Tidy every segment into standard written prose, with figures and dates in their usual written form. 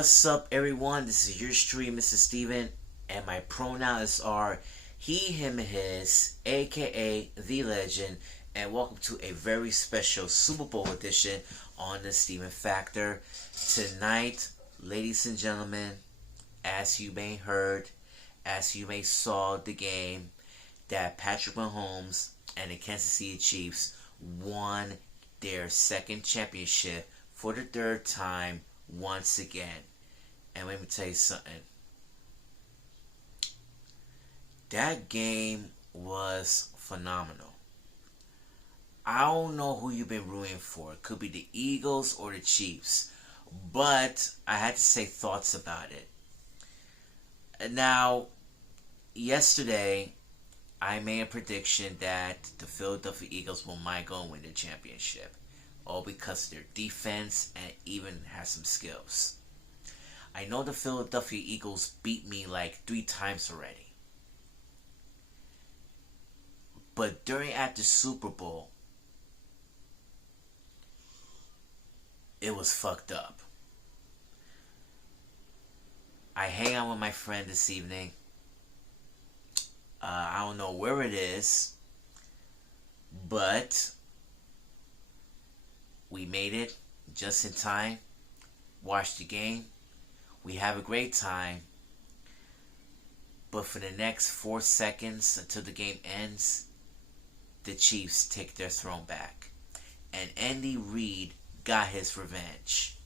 What's up, everyone? This is your stream, Mr. Steven, and my pronouns are he, him, his, aka The Legend, and welcome to a very special Super Bowl edition on the Steven Factor. Tonight, ladies and gentlemen, as you may heard, as you may saw the game, that Patrick Mahomes and the Kansas City Chiefs won their second championship for the third time once again. And let me tell you something. That game was phenomenal. I don't know who you've been rooting for. It could be the Eagles or the Chiefs. But I had to say thoughts about it. Now, yesterday, I made a prediction that the Philadelphia Eagles might go and win the championship. All because of their defense and even has some skills. I know the Philadelphia Eagles beat me like 3 times already. But at the Super Bowl, it was fucked up. I hang out with my friend this evening. I don't know where it is, but we made it just in time. Watched the game. We have a great time. But for the next 4 seconds until the game ends, the Chiefs take their throne back. And Andy Reid got his revenge.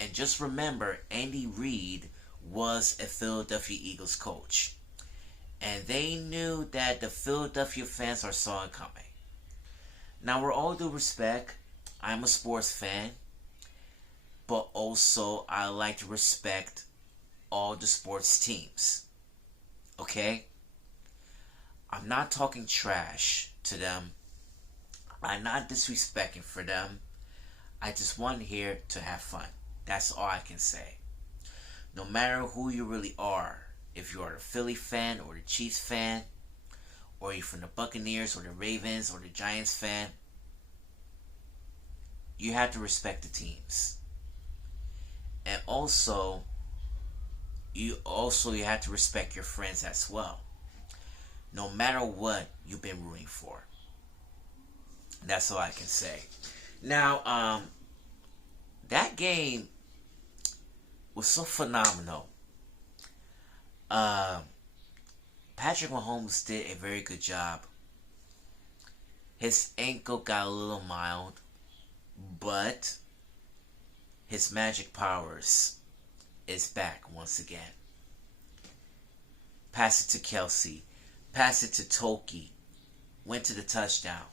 And just remember, Andy Reid was a Philadelphia Eagles coach. And they knew that the Philadelphia fans saw it coming. Now, with all due respect, I'm a sports fan, but also I like to respect all the sports teams. Okay? I'm not talking trash to them. I'm not disrespecting for them. I just want here to have fun. That's all I can say. No matter who you really are, if you are a Philly fan or the Chiefs fan, or you're from the Buccaneers or the Ravens or the Giants fan, you have to respect the teams. And also you have to respect your friends as well. No matter what you've been rooting for. That's all I can say. Now, that game was so phenomenal. Patrick Mahomes did a very good job. His ankle got a little mild, but his magic powers is back once again. Pass it to Kelsey. Pass it to Toki. Went to the touchdown.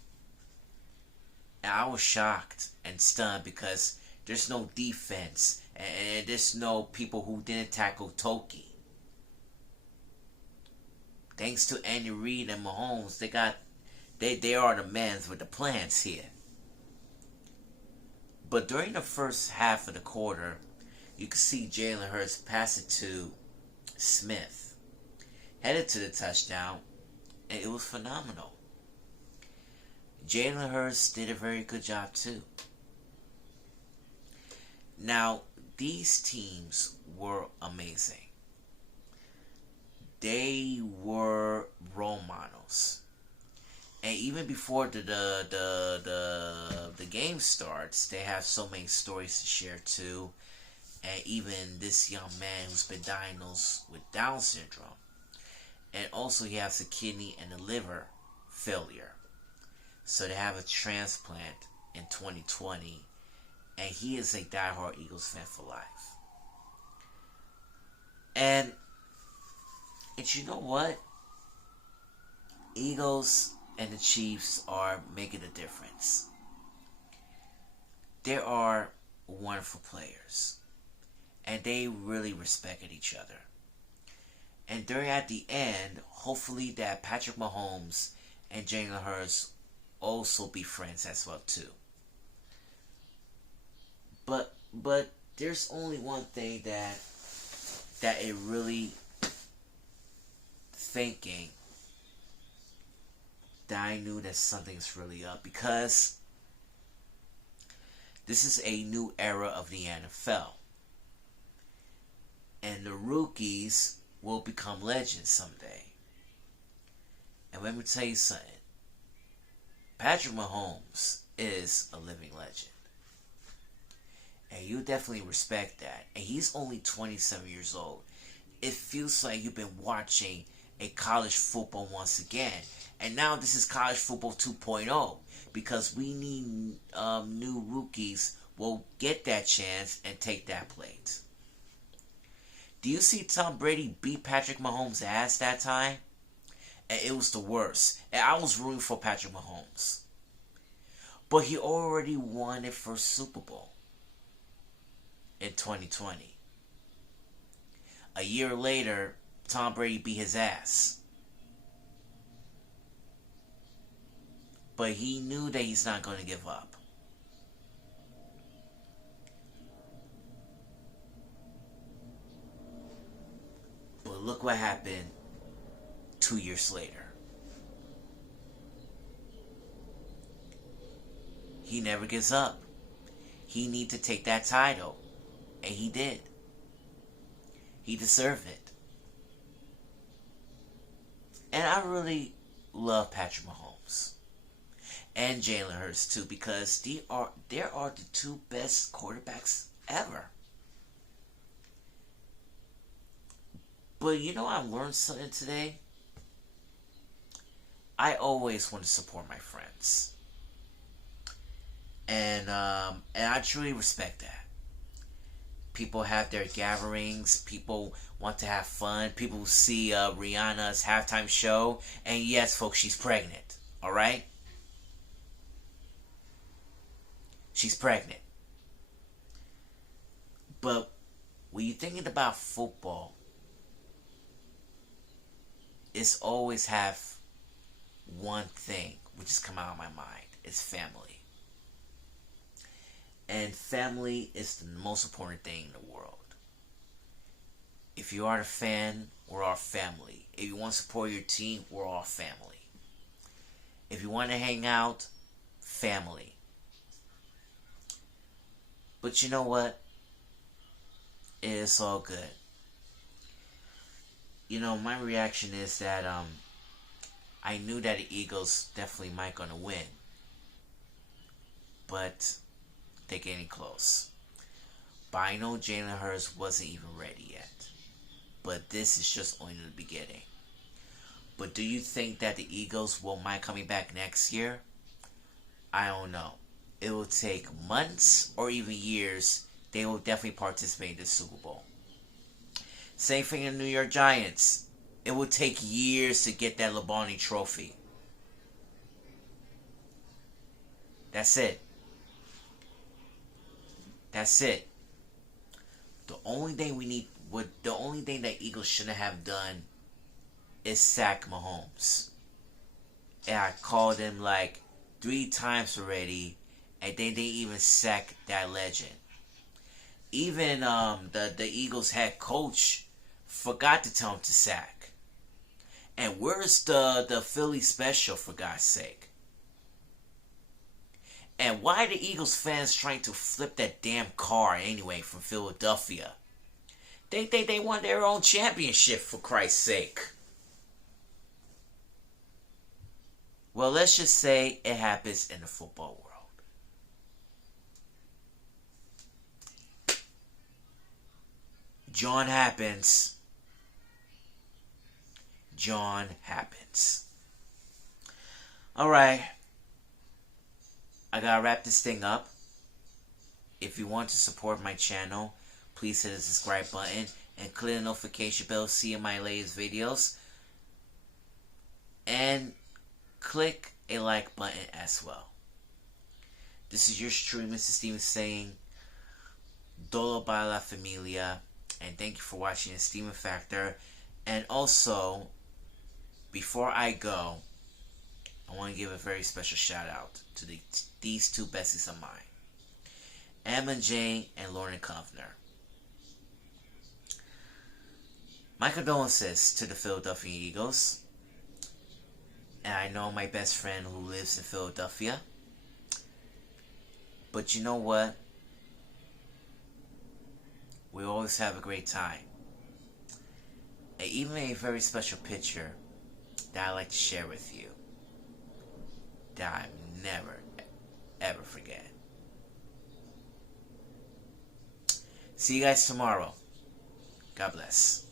And I was shocked and stunned because there's no defense. And there's no people who didn't tackle Toki. Thanks to Andy Reid and Mahomes, they are the men with the plans here. But during the first half of the quarter, you could see Jalen Hurts pass it to Smith. Headed to the touchdown, and it was phenomenal. Jalen Hurts did a very good job too. Now, these teams were amazing. They were role models. And even before the game starts, they have so many stories to share too. And even this young man who's been diagnosed with Down syndrome. And also he has a kidney and a liver failure. So they have a transplant in 2020. And he is a diehard Eagles fan for life. And you know what? Eagles and the Chiefs are making a difference. They are wonderful players. And they really respected each other. And at the end, hopefully that Patrick Mahomes and Jalen Hurts also be friends as well too. But there's only one thing that it really thinking that I knew that something's really up, because this is a new era of the NFL. And the rookies will become legends someday. And let me tell you something. Patrick Mahomes is a living legend. And you definitely respect that. And he's only 27 years old. It feels like you've been watching a college football once again. And now this is college football 2.0. Because we need new rookies will get that chance and take that plate. Do you see Tom Brady beat Patrick Mahomes' ass that time? And it was the worst. And I was rooting for Patrick Mahomes. But he already won his first Super Bowl in 2020. A year later, Tom Brady beat his ass. But he knew that he's not going to give up. But look what happened 2 years later. He never gives up. He needs to take that title. And he did. He deserved it. And I really love Patrick Mahomes. And Jalen Hurts too, because they are the two best quarterbacks ever. But you know, I learned something today. I always want to support my friends, and I truly respect that. People have their gatherings. People want to have fun. People see Rihanna's halftime show, and yes, folks, she's pregnant. All right, she's pregnant. But when you're thinking about football, it's always have one thing which has come out of my mind. It's family. And family is the most important thing in the world. If you are a fan, we're all family. If you want to support your team, we're all family. If you want to hang out, family. But you know what? It's all good. You know, my reaction is that I knew that the Eagles definitely might gonna win, but they're getting close. But I know Jalen Hurts wasn't even ready yet. But this is just only the beginning. But do you think that the Eagles will mind coming back next year? I don't know. It will take months or even years. They will definitely participate in the Super Bowl. Same thing in the New York Giants. It will take years to get that Lombardi trophy. That's it. That's it. The only thing that Eagles shouldn't have done is sack Mahomes. And I called him like 3 times already, and they didn't even sack that legend. Even the Eagles head coach forgot to tell him to sack. And where's the Philly special, for God's sake? And why are the Eagles fans trying to flip that damn car anyway from Philadelphia? They won their own championship, for Christ's sake. Well, let's just say it happens in the football world. John happens. John happens. Alright. I gotta wrap this thing up. If you want to support my channel, please hit the subscribe button and click the notification bell to see my latest videos. And click a like button as well. This is your truly, Mr. Steven, saying Dolo para la familia. And thank you for watching the Steven Factor. And also, before I go, I want to give a very special shout out to these two besties of mine, Emma Jane and Lauren Kovner. My condolences to the Philadelphia Eagles. And I know my best friend who lives in Philadelphia. But you know what? We always have a great time even a very special picture that I like to share with you that I never ever forget. See you guys tomorrow. God bless.